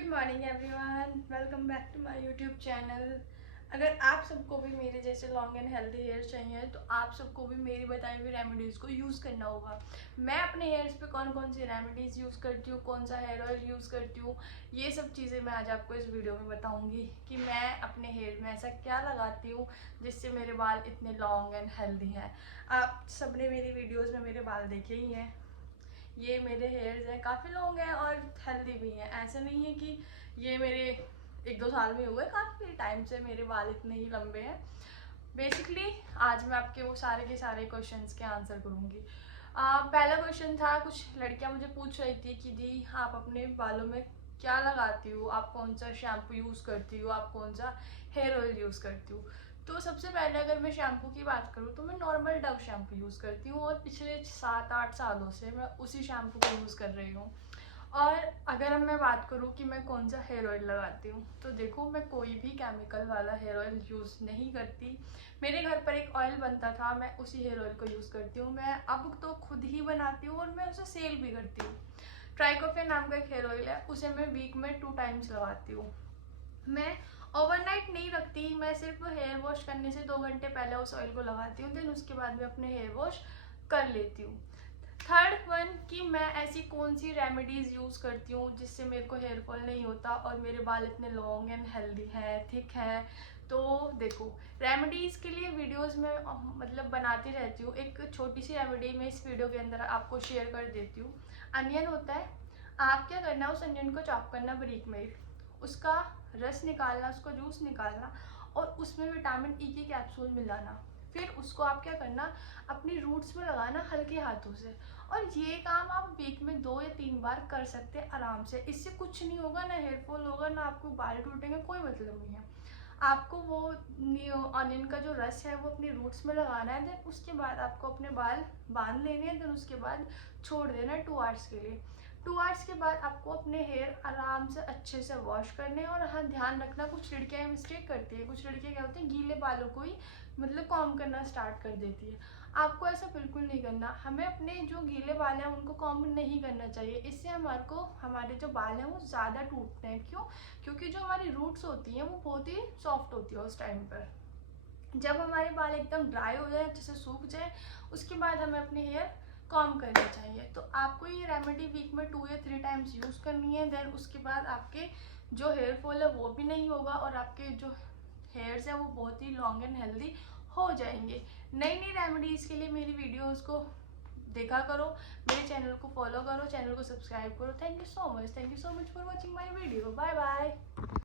Good morning everyone, welcome back to my YouTube channel. अगर आप सबको भी मेरे जैसे लॉन्ग एंड हेल्दी हेयर चाहिए तो आप सबको भी मेरी बताई हुई रेमेडीज़ को यूज़ करना होगा। मैं अपने हेयर्स पे कौन कौन सी रेमेडीज़ यूज़ करती हूँ, कौन सा हेयर ऑयल यूज़ करती हूँ, ये सब चीज़ें मैं आज आपको इस वीडियो में बताऊँगी कि मैं अपने हेयर में ऐसा क्या लगाती हूँ जिससे मेरे बाल इतने लॉन्ग एंड हेल्दी हैं। आप सबने मेरी वीडियोज़ में मेरे बाल देखे ही हैं। ये मेरे हेयर्स हैं, काफ़ी लॉन्ग हैं और हेल्दी भी हैं। ऐसा नहीं है कि ये मेरे 1-2 साल में हुए, काफ़ी टाइम से मेरे बाल इतने ही लंबे हैं। बेसिकली आज मैं आपके वो सारे के सारे क्वेश्चंस के आंसर करूँगी। पहला क्वेश्चन था, कुछ लड़कियां मुझे पूछ रही थी कि दी आप अपने बालों में क्या लगाती हो, आप कौन सा शैम्पू यूज़ करती हो, आप कौन सा हेयर ऑयल यूज़ करती हो। तो सबसे पहले अगर मैं शैम्पू की बात करूँ तो मैं नॉर्मल डव शैम्पू यूज़ करती हूँ और पिछले 7-8 सालों से मैं उसी शैम्पू को यूज़ कर रही हूँ। और अगर मैं बात करूँ कि मैं कौन सा हेयर ऑयल लगाती हूँ तो देखो, मैं कोई भी केमिकल वाला हेयर ऑयल यूज़ नहीं करती। मेरे घर पर एक ऑयल बनता था, मैं उसी हेयर ऑयल को यूज़ करती हूँ। मैं अब तो खुद ही बनाती हूँ और मैं उसे सेल भी करती हूँ। ट्राइकोफिया नाम का एक हेयर ऑयल है, उसे मैं वीक में 2 टाइम्स लगाती हूँ। मैं ओवरनाइट नहीं रखती, मैं सिर्फ हेयर वॉश करने से 2 घंटे पहले उस ऑयल को लगाती हूँ, देन उसके बाद मैं अपने हेयर वॉश कर लेती हूँ। थर्ड वन कि मैं ऐसी कौन सी रेमेडीज़ यूज़ करती हूँ जिससे मेरे को हेयर फॉल नहीं होता और मेरे बाल इतने लॉन्ग एंड हेल्दी हैं, थिक हैं। तो देखो, रेमेडीज़ के लिए वीडियोस में मतलब बनाती रहती हूँ। एक छोटी सी रेमेडी मैं इस वीडियो के अंदर आपको शेयर कर देती हूँ। अनियन होता है, आप क्या करना है, उस अनियन को चॉप करना बारीक में, उसका रस निकालना, उसको जूस निकालना और उसमें विटामिन ई की कैप्सूल मिलाना। फिर उसको आप क्या करना, अपनी रूट्स में लगाना हल्के हाथों से। और ये काम आप वीक में 2 या 3 बार कर सकते हैं आराम से। इससे कुछ नहीं होगा, ना हेयर फॉल होगा, ना आपको बाल टूटेंगे, कोई मतलब नहीं है। आपको वो ऑनियन का जो रस है वो अपनी रूट्स में लगाना है, देन उसके बाद आपको अपने बाल बांध लेने हैं, देन उसके बाद छोड़ देना है 2 आवर्स के लिए। 2 आवर्स के बाद आपको अपने हेयर आराम से अच्छे से वॉश करने हैं। और हाँ, ध्यान रखना, कुछ लड़कियाँ मिस्टेक करती है, कुछ लड़कियाँ क्या होती हैं, गीले बालों को ही मतलब कॉम्ब करना स्टार्ट कर देती है। आपको ऐसा बिल्कुल नहीं करना। हमें अपने जो गीले बाल हैं उनको कॉम्ब नहीं करना चाहिए, इससे हमारे जो बाल हैं वो ज़्यादा टूटते हैं। क्यों? क्योंकि जो हमारी रूट्स होती हैं वो बहुत ही सॉफ्ट होती है उस टाइम पर। जब हमारे बाल एकदम ड्राई हो जाए, अच्छे से सूख जाए, उसके बाद हमें अपने हेयर कॉम्ब करना चाहिए। तो आपको ये रेमेडी वीक में 2 या 3 टाइम्स यूज़ करनी है, देन उसके बाद आपके जो हेयर फॉल है वो भी नहीं होगा और आपके जो हेयर्स हैं वो बहुत ही लॉन्ग एंड हेल्दी हो जाएंगे। नई नई रेमेडीज़ के लिए मेरी वीडियोज़ को देखा करो, मेरे चैनल को फॉलो करो, चैनल को सब्सक्राइब करो। Thank you so much for watching my video. Bye bye.